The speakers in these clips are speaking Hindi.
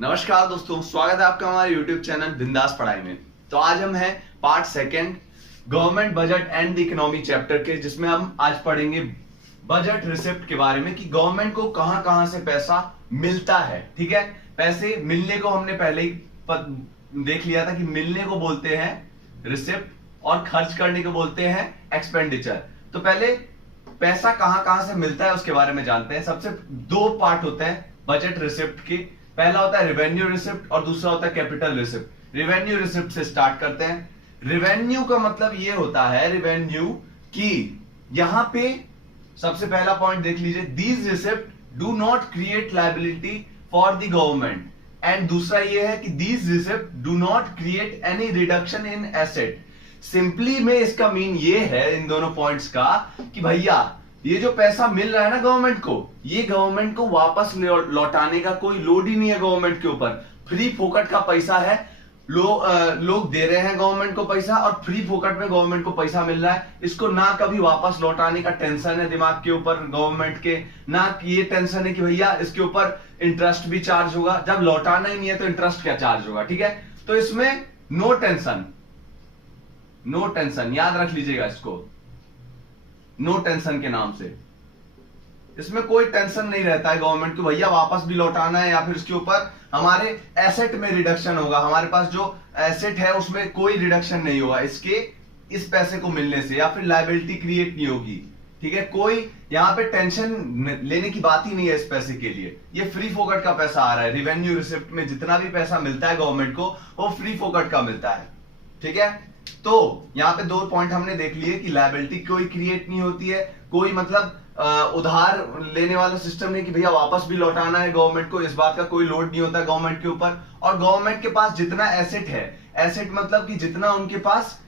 नमस्कार दोस्तों, स्वागत है आपका हमारे YouTube चैनल बिंदास पढ़ाई में। तो आज हम हैं part second government budget and the economy chapter के, जिसमें हम आज पढ़ेंगे बजट रिसिप्ट के बारे में कि गवर्नमेंट को कहां कहां से पैसा मिलता है। ठीक है, पैसे मिलने को हमने पहले ही देख लिया था कि मिलने को बोलते हैं रिसिप्ट और खर्च करने को बोलते हैं एक्सपेंडिचर। तो पहले पैसा कहां कहां से मिलता है उसके बारे में जानते हैं। सबसे दो पार्ट होते हैं बजट रिसिप्ट के, पहला होता है रेवेन्यू रिसिप्ट और दूसरा होता है कैपिटल रिसिप्ट। रेवेन्यू रिसिप्ट से स्टार्ट करते हैं। रेवेन्यू का मतलब ये होता है रेवेन्यू कि यहां पे सबसे पहला पॉइंट देख लीजिए, these receipt do not create liability for the government, and दूसरा ये है कि these receipt do not create any reduction in asset. Simply में इसका मीन ये है इन दोनों पॉइंट्स का कि भैया ये जो पैसा मिल रहा है ना गवर्नमेंट को, ये गवर्नमेंट को वापस लौटाने का कोई लोड ही नहीं है गवर्नमेंट के ऊपर। फ्री फोकट का पैसा है, लोग दे रहे हैं गवर्नमेंट को पैसा और फ्री फोकट में गवर्नमेंट को पैसा मिल रहा है। इसको ना कभी वापस लौटाने का टेंशन है दिमाग के ऊपर गवर्नमेंट के, ना ये टेंशन है कि भैया इसके ऊपर इंटरेस्ट भी चार्ज होगा। जब लौटाना ही नहीं है तो इंटरेस्ट क्या चार्ज होगा। ठीक है, तो इसमें नो टेंशन, नो टेंशन, याद रख लीजिएगा इसको, नो टेंशन के नाम से। इसमें कोई टेंशन नहीं रहता है गवर्नमेंट को भैया वापस भी लौटाना है या फिर इसके ऊपर हमारे एसेट में रिडक्शन होगा। हमारे पास जो एसेट है उसमें कोई रिडक्शन नहीं होगा इसके इस पैसे को मिलने से, या फिर लायबिलिटी क्रिएट नहीं होगी। ठीक है, कोई यहां पे टेंशन लेने की बात ही नहीं है इस पैसे के लिए। ये फ्री फोकट का पैसा आ रहा है। रेवेन्यू रिसिप्ट में जितना भी पैसा मिलता है गवर्नमेंट को वो फ्री फोकट का मिलता है। ठीक है, तो यहां पे दो पॉइंट हमने देख लिए कि लायबिलिटी कोई क्रिएट नहीं होती है, कोई मतलब उधार लेने वाला सिस्टम नहीं कि भैया वापस भी लौटाना है गवर्नमेंट को, इस बात का कोई लोड नहीं होता गवर्नमेंट के ऊपर। और गवर्नमेंट के पास जितना एसेट है, एसेट मतलब कि जितना उनके पास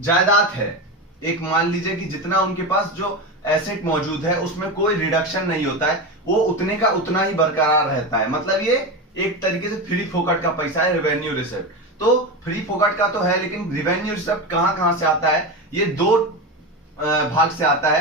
जायदाद है, एक मान लीजिए कि जितना उनके पास जो एसेट मौजूद है उसमें कोई रिडक्शन नहीं होता है, वो उतने का उतना ही बरकरार रहता है। मतलब ये एक तरीके से फ्री फोकट का पैसा है रेवेन्यू रिसिप्ट। तो फ्री फोकट का तो है, लेकिन रेवेन्यू रिसिप्ट कहां कहां से आता है? ये दो भाग से आता है,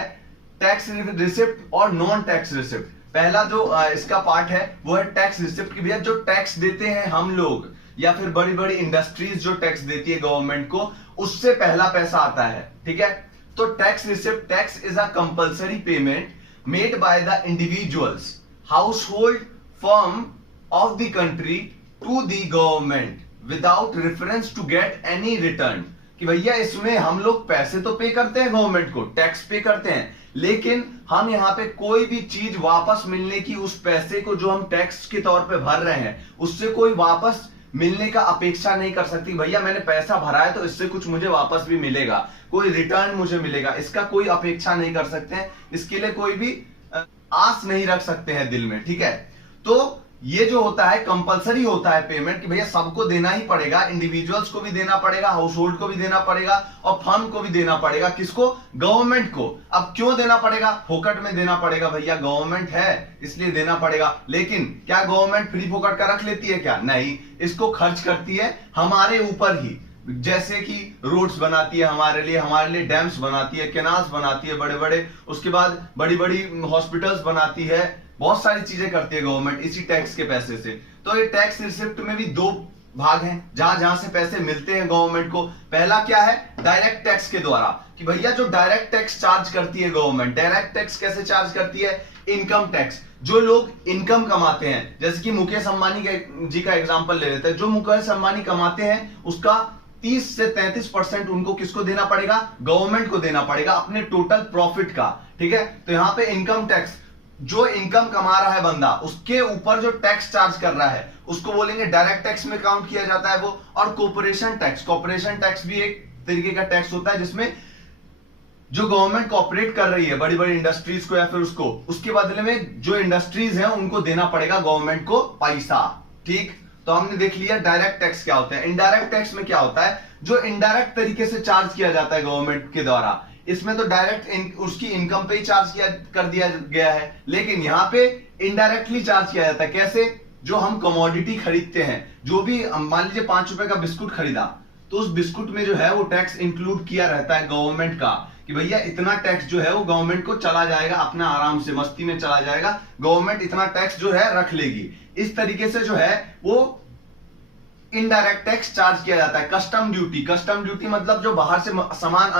टैक्स रिसिप्ट और नॉन टैक्स रिसिप्ट। पहला जो इसका पार्ट है वो है टैक्स रिसिप्ट की, भैया जो टैक्स देते हैं हम लोग या फिर बड़ी बड़ी इंडस्ट्रीज जो टैक्स देती है गवर्नमेंट को, उससे पहला पैसा आता है। ठीक है, तो tax receipt, tax is a compulsory payment made by the individuals, household, firm of the country to the government without reference to get any return. कि भैया इसमें हम लोग पैसे तो पे करते हैं गवर्नमेंट को, टैक्स पे करते हैं, लेकिन हम यहाँ पे कोई भी चीज वापस मिलने की, उस पैसे को जो हम टैक्स के तौर पे भर रहे हैं उससे कोई वापस मिलने का अपेक्षा नहीं कर सकती। भैया मैंने पैसा भरा है तो इससे कुछ मुझे वापस भी मिलेगा, कोई रिटर्न मुझे मिलेगा, इसका कोई अपेक्षा नहीं कर सकते हैं, इसके लिए कोई भी आस नहीं रख सकते हैं दिल में। ठीक है, तो ये जो होता है कंपलसरी होता है पेमेंट कि भैया सबको देना ही पड़ेगा, इंडिविजुअल्स को भी देना पड़ेगा, हाउस होल्ड को भी देना पड़ेगा और फर्म को भी देना पड़ेगा। किसको? गवर्नमेंट को। अब क्यों देना पड़ेगा? फोकट में देना पड़ेगा, भैया गवर्नमेंट है इसलिए देना पड़ेगा। लेकिन क्या गवर्नमेंट फ्री फोकट का रख लेती है क्या? नहीं, इसको खर्च करती है हमारे ऊपर ही। जैसे कि रोड्स बनाती है हमारे लिए डैम्स बनाती है, कैनाल्स बनाती है बड़े बड़े, उसके बाद बड़ी बड़ी हॉस्पिटल्स बनाती है, बहुत सारी चीजें करती है गवर्नमेंट इसी टैक्स के पैसे से। तो ये टैक्स रिसिप्ट में भी दो भाग हैं जहां जहां से पैसे मिलते हैं गवर्नमेंट को। पहला क्या है? डायरेक्ट टैक्स के द्वारा, कि भैया जो डायरेक्ट टैक्स चार्ज करती है गवर्नमेंट। डायरेक्ट टैक्स कैसे चार्ज करती है? Income tax. जो लोग इनकम कमाते हैं, जैसे कि मुकेश अंबानी जी का एग्जाम्पल ले लेते हैं, जो मुकेश अंबानी कमाते हैं उसका 30 से 33% उनको किसको देना पड़ेगा? गवर्नमेंट को देना पड़ेगा अपने टोटल प्रॉफिट का। ठीक है, तो यहां पे इनकम टैक्स, जो इनकम कमा रहा है बंदा उसके ऊपर जो टैक्स चार्ज कर रहा है उसको बोलेंगे डायरेक्ट टैक्स में काउंट किया जाता है वो। और कॉर्पोरेशन टैक्स, कॉर्पोरेशन टैक्स भी एक तरीके का टैक्स होता है जिसमें जो गवर्नमेंट कॉपरेट कर रही है बड़ी बड़ी इंडस्ट्रीज को या फिर उसको, उसके बदले में जो इंडस्ट्रीज हैं उनको देना पड़ेगा गवर्नमेंट को पैसा। ठीक, तो हमने देख लिया डायरेक्ट टैक्स क्या होता है। इनडायरेक्ट टैक्स में क्या होता है? जो इनडायरेक्ट तरीके से चार्ज किया जाता है गवर्नमेंट के द्वारा। इसमें तो डायरेक्ट उसकी इनकम पे ही चार्ज कर दिया गया है, लेकिन यहां पे इनडायरेक्टली चार्ज किया जाता है। कैसे? जो हम कमोडिटी खरीदते हैं, जो भी मान लीजिए 5 रुपए का बिस्कुट खरीदा, तो उस बिस्कुट में जो है वो टैक्स इंक्लूड किया रहता है गवर्नमेंट का कि भैया इतना टैक्स जो है वो गवर्नमेंट को चला जाएगा, अपना आराम से मस्ती में चला जाएगा, गवर्नमेंट इतना टैक्स जो है रख लेगी। इस तरीके से जो है वो इनडायरेक्ट टैक्स चार्ज किया जाता है। कस्टम ड्यूटी, कस्टम ड्यूटी मतलब जो बाहर से सामान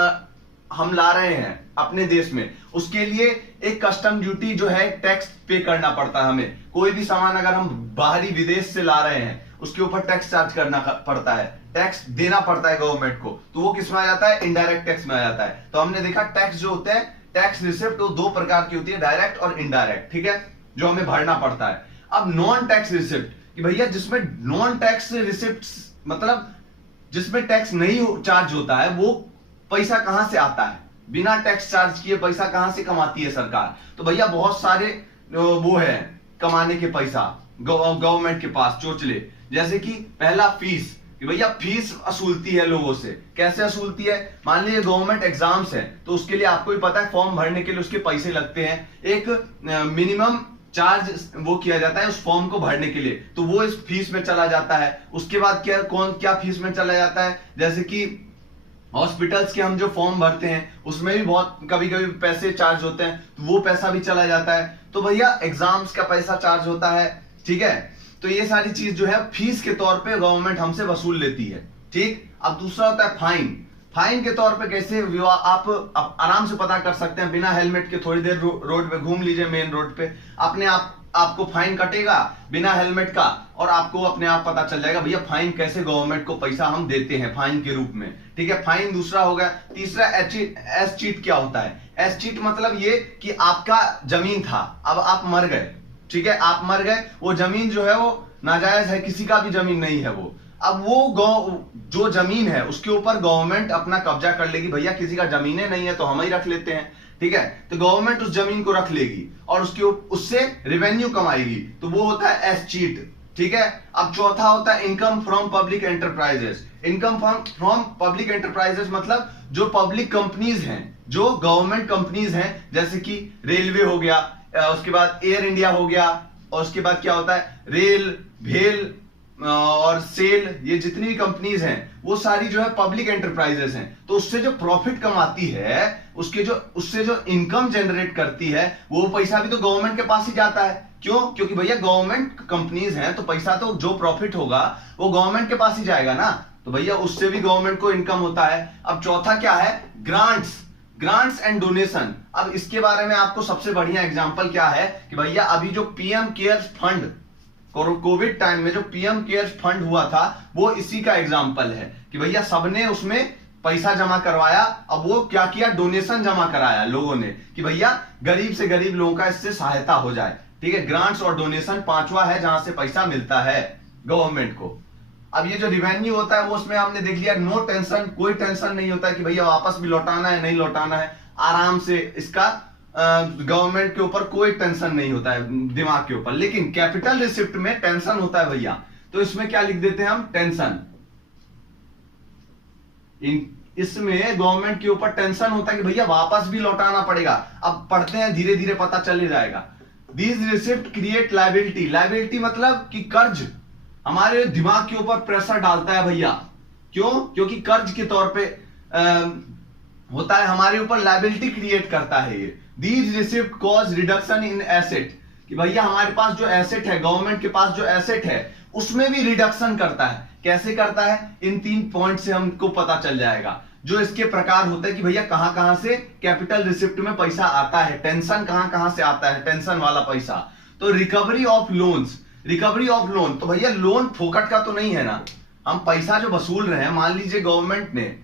हम ला रहे हैं अपने देश में, उसके लिए एक कस्टम ड्यूटी जो है टैक्स पे करना पड़ता है हमें। कोई भी सामान अगर हम बाहरी विदेश से ला रहे हैं उसके ऊपर टैक्स चार्ज करना पड़ता है, टैक्स देना पड़ता है गवर्नमेंट को, तो वो किस में आ जाता है, इनडायरेक्ट टैक्स में आ जाता है। तो हमने देखा टैक्स जो होते हैं, टैक्स रिसिप्ट, वो दो प्रकार की होती है, डायरेक्ट और इनडायरेक्ट, ठीक है, जो हमें भरना पड़ता है। अब नॉन टैक्स रिसिप्ट, कि भैया जिसमें नॉन टैक्स रिसिप्ट मतलब जिसमें टैक्स नहीं चार्ज होता है, वो पैसा कहां से आता है, बिना टैक्स चार्ज किए पैसा कहां से कमाती है सरकार। तो भैया बहुत सारे वो है कमाने के पैसा गवर्नमेंट के पास चोचले, जैसे कि पहला फीस, कि भैया फीस वसूलती है लोगों से। कैसे वसूलती है, मान लीजिए गवर्नमेंट एग्जाम्स है तो उसके लिए आपको ही पता है फॉर्म भरने के लिए उसके पैसे लगते हैं, एक मिनिमम चार्ज वो किया जाता है उस फॉर्म को भरने के लिए, तो वो इस फीस में चला जाता है। उसके बाद क्या फीस में चला जाता है, जैसे कि हॉस्पिटल्स के हम जो फॉर्म भरते हैं उसमें भी बहुत कभी कभी पैसे चार्ज होते हैं, तो वो पैसा भी चला जाता है। तो भैया एग्जाम्स का पैसा चार्ज होता है, ठीक है। तो ये सारी चीज जो है फीस के तौर पे गवर्नमेंट हमसे वसूल लेती है, ठीक। अब दूसरा होता है फाइन। फाइन के तौर पे कैसे आप आराम से पता कर सकते हैं, बिना हेलमेट के थोड़ी देर रोड पे घूम लीजिए, मेन रोड पे अपने आपको फाइन कटेगा बिना हेलमेट का, और आपको अपने आप पता चल जाएगा भैया फाइन कैसे गवर्नमेंट को पैसा हम देते हैं फाइन के रूप में, ठीक है। फाइन दूसरा हो गया। तीसरा एस चीट क्या होता है, एस चीट मतलब ये कि आपका जमीन था, अब आप मर गए, ठीक है, आप मर गए, वो जमीन जो है वो नाजायज है, किसी का भी जमीन नहीं है वो, अब वो जो जमीन है उसके ऊपर गवर्नमेंट अपना कब्जा कर लेगी, भैया किसी का जमीन नहीं है तो हम ही रख लेते हैं, ठीक है। तो गवर्नमेंट उस जमीन को रख लेगी और उससे रेवेन्यू कमाएगी, तो वो होता है एस चीट, ठीक है। अब चौथा होता है income from public enterprises. Income from public enterprises मतलब जो पब्लिक कंपनीज हैं, जो गवर्नमेंट कंपनीज हैं, जैसे कि रेलवे हो गया, उसके बाद एयर इंडिया हो गया, और उसके बाद क्या होता है रेल, भेल और सेल, ये जितनी भी कंपनीज हैं वो सारी जो है पब्लिक एंटरप्राइजेस हैं। तो उससे जो प्रॉफिट कमाती है, उससे जो इनकम जनरेट करती है, वो पैसा भी तो गवर्नमेंट के पास ही जाता है। क्यों, क्योंकि भैया गवर्नमेंट कंपनीज हैं तो पैसा तो जो प्रॉफिट होगा वो गवर्नमेंट के पास ही जाएगा ना, तो भैया उससे भी गवर्नमेंट को इनकम होता है। अब चौथा क्या है, ग्रांट्स एंड डोनेशन। अब इसके बारे में आपको सबसे बढ़िया एग्जांपल क्या है कि भैया अभी जो PM cares fund, Covid time में जो पीएम केयर्स फंड हुआ था, वो इसी का एग्जांपल है कि भैया सबने उसमें पैसा जमा करवाया। अब वो क्या किया, डोनेशन जमा कराया लोगों ने कि भैया गरीब से गरीब लोगों का इससे सहायता हो जाए, ठीक है। ग्रांट्स और डोनेशन पांचवा है जहां से पैसा मिलता है गवर्नमेंट को। अब ये जो रिवेन्यू होता है वो उसमें हमने देख लिया, नो टेंशन, कोई टेंशन नहीं होता है कि भैया वापस भी लौटाना है नहीं लौटाना है, आराम से इसका गवर्नमेंट के ऊपर कोई टेंशन नहीं होता है दिमाग के ऊपर। लेकिन कैपिटल रिसिप्ट में टेंशन होता है भैया, तो इसमें क्या लिख देते हैं हम, टेंशन। इसमें गवर्नमेंट के ऊपर टेंशन होता है कि भैया वापस भी लौटाना पड़ेगा। अब पढ़ते हैं, धीरे धीरे पता चल जाएगा। These receipt create liability. Liability मतलब कि कर्ज हमारे दिमाग के ऊपर प्रेशर डालता है भैया। क्यों, क्योंकि कर्ज के तौर पे होता है, हमारे ऊपर लायबिलिटी क्रिएट करता है ये। These receipt cause reduction in asset, कि भैया हमारे पास जो एसेट है, गवर्नमेंट के पास जो एसेट है उसमें भी रिडक्शन करता है। कैसे करता है, इन 3 पॉइंट से हमको पता चल जाएगा। जो इसके प्रकार होते हैं कि भैया कहां कहां से कैपिटल रिसिप्ट में पैसा आता है, टेंशन कहां कहां से आता है, टेंशन वाला पैसा। तो recovery of loans, recovery of loan, तो भैया लोन फोकट का तो नहीं है ना, हम पैसा जो वसूल रहे हैं, मान लीजिए गवर्नमेंट ने,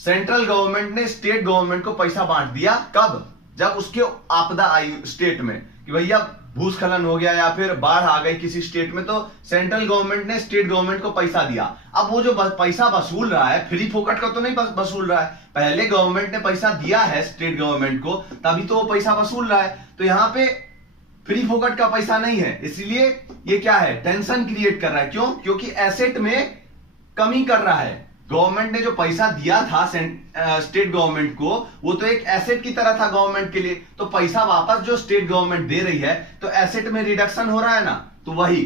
सेंट्रल गवर्नमेंट ने स्टेट गवर्नमेंट को पैसा बांट दिया, कब, जब उसके आपदा आई स्टेट में, कि भैया भूस्खलन हो गया या फिर बाढ़ आ गई किसी स्टेट में, तो सेंट्रल गवर्नमेंट ने स्टेट गवर्नमेंट को पैसा दिया। अब वो जो पैसा वसूल रहा है फ्री फोकट का तो नहीं वसूल रहा है, पहले गवर्नमेंट ने पैसा दिया है स्टेट गवर्नमेंट को, तभी तो वो पैसा वसूल रहा है। तो यहाँ पे फ्री फोकट का पैसा नहीं है, इसलिए ये क्या है, टेंशन क्रिएट कर रहा है। क्यों, क्योंकि एसेट में कमी कर रहा है। गवर्नमेंट ने जो पैसा दिया था स्टेट गवर्नमेंट को, वो तो एक एसेट की तरह था गवर्नमेंट के लिए, तो पैसा वापस जो स्टेट गवर्नमेंट दे रही है तो एसेट में रिडक्शन हो रहा है ना, तो वही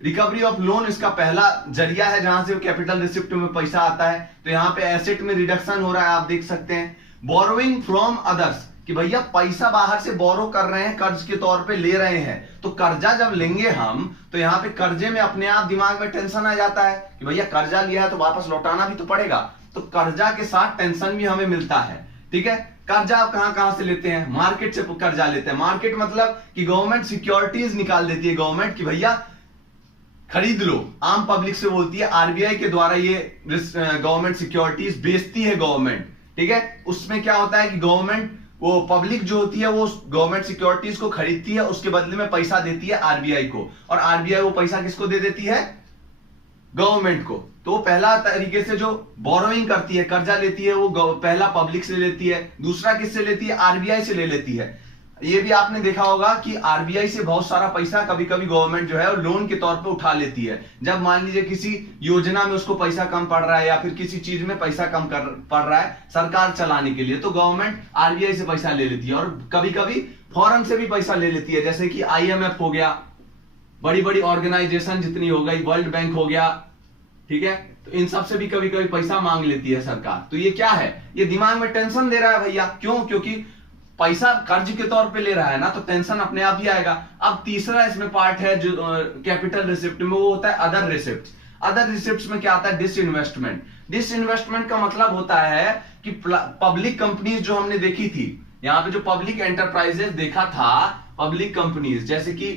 रिकवरी ऑफ लोन इसका पहला जरिया है जहां से कैपिटल रिसिप्ट में पैसा आता है। तो यहां पे एसेट में रिडक्शन हो रहा है, आप देख सकते हैं। बोरोइंग फ्रॉम अदर्स, कि भैया पैसा बाहर से बोरो कर रहे हैं, कर्ज के तौर पे ले रहे हैं, तो कर्जा जब लेंगे हम तो यहाँ पे कर्जे में अपने आप दिमाग में टेंशन आ जाता है कि भैया कर्जा लिया है तो वापस लौटाना भी तो पड़ेगा, तो कर्जा के साथ टेंशन भी हमें मिलता है। ठीक है, कर्जा आप कहां से लेते हैं? मार्केट से कर्जा लेते हैं। मार्केट मतलब कि गवर्नमेंट सिक्योरिटीज निकाल देती है गवर्नमेंट, कि भैया खरीद लो, आम पब्लिक से बोलती है, आरबीआई के द्वारा ये गवर्नमेंट सिक्योरिटीज बेचती है गवर्नमेंट। ठीक है, उसमें क्या होता है कि गवर्नमेंट, वो पब्लिक जो होती है वो गवर्नमेंट सिक्योरिटीज को खरीदती है, उसके बदले में पैसा देती है आरबीआई को, और आरबीआई वो पैसा किसको दे देती है? गवर्नमेंट को। तो पहला तरीके से जो बोरोइंग करती है, कर्जा लेती है, वो पहला पब्लिक से लेती है, दूसरा किससे लेती है? आरबीआई से ले लेती है। ये भी आपने देखा होगा कि आरबीआई से बहुत सारा पैसा कभी कभी गवर्नमेंट जो है वो लोन के तौर पे उठा लेती है। जब मान लीजिए किसी योजना में उसको पैसा कम पड़ रहा है या फिर किसी चीज में पैसा कम पड़ रहा है सरकार चलाने के लिए, तो गवर्नमेंट आरबीआई से पैसा ले लेती है, और कभी कभी फॉरेन से भी पैसा ले लेती है, जैसे कि आईएमएफ हो गया, बड़ी बड़ी ऑर्गेनाइजेशन जितनी हो गई, वर्ल्ड बैंक हो गया। ठीक है, तो इन सब से भी कभी कभी पैसा मांग लेती है सरकार। तो ये क्या है? ये दिमाग में टेंशन दे रहा है भैया। क्यों? क्योंकि पैसा कर्ज के तौर पे ले रहा है ना, तो टेंशन अपने आप ही आएगा। अब तीसरा इसमें पार्ट है जो कैपिटल रिसिप्ट में, वो होता है अदर रिसिप्ट। अदर रिसिप्ट में क्या आता है? डिसइन्वेस्टमेंट। डिसइन्वेस्टमेंट का मतलब होता है कि पब्लिक कंपनीज जो हमने देखी थी, यहाँ पे जो पब्लिक एंटरप्राइजेस देखा था, पब्लिक कंपनीज जैसे कि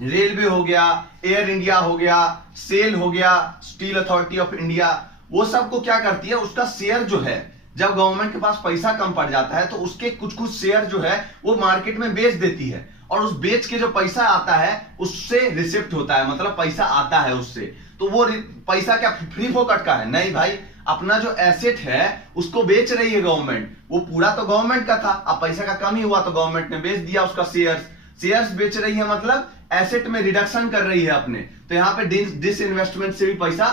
रेलवे हो गया, एयर इंडिया हो गया, सेल हो गया, स्टील अथॉरिटी ऑफ इंडिया, वो सबको क्या करती है? उसका शेयर जो है, जब गवर्नमेंट के पास पैसा कम पड़ जाता है तो उसके कुछ कुछ शेयर जो है वो मार्केट में बेच देती है, और उस बेच के जो पैसा आता है उससे रिसिप्ट होता है, मतलब पैसा आता है उससे। तो वो पैसा क्या फ्री फोकट का है? नहीं भाई, अपना जो एसेट है उसको बेच रही है गवर्नमेंट। वो पूरा तो गवर्नमेंट का था, अब पैसा का कम ही हुआ तो गवर्नमेंट ने बेच दिया उसका शेयर्स बेच रही है, मतलब एसेट में रिडक्शन कर रही है अपने। तो यहाँ पे डिसइन्वेस्टमेंट से भी पैसा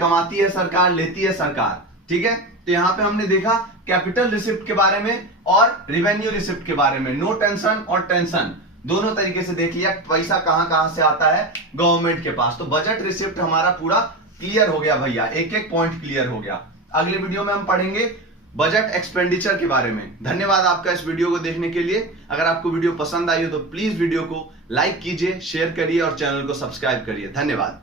कमाती है सरकार, लेती है सरकार। ठीक है, तो यहां पे हमने देखा कैपिटल रिसिप्ट के बारे में और रेवेन्यू रिसिप्ट के बारे में। नो टेंशन और टेंशन दोनों तरीके से देख लिया, पैसा कहां कहां से आता है गवर्नमेंट के पास। तो बजट रिसिप्ट हमारा पूरा क्लियर हो गया भैया, एक एक पॉइंट क्लियर हो गया। अगले वीडियो में हम पढ़ेंगे बजट एक्सपेंडिचर के बारे में। धन्यवाद आपका इस वीडियो को देखने के लिए। अगर आपको वीडियो पसंद आई हो तो प्लीज वीडियो को लाइक कीजिए, शेयर करिए और चैनल को सब्सक्राइब करिए। धन्यवाद।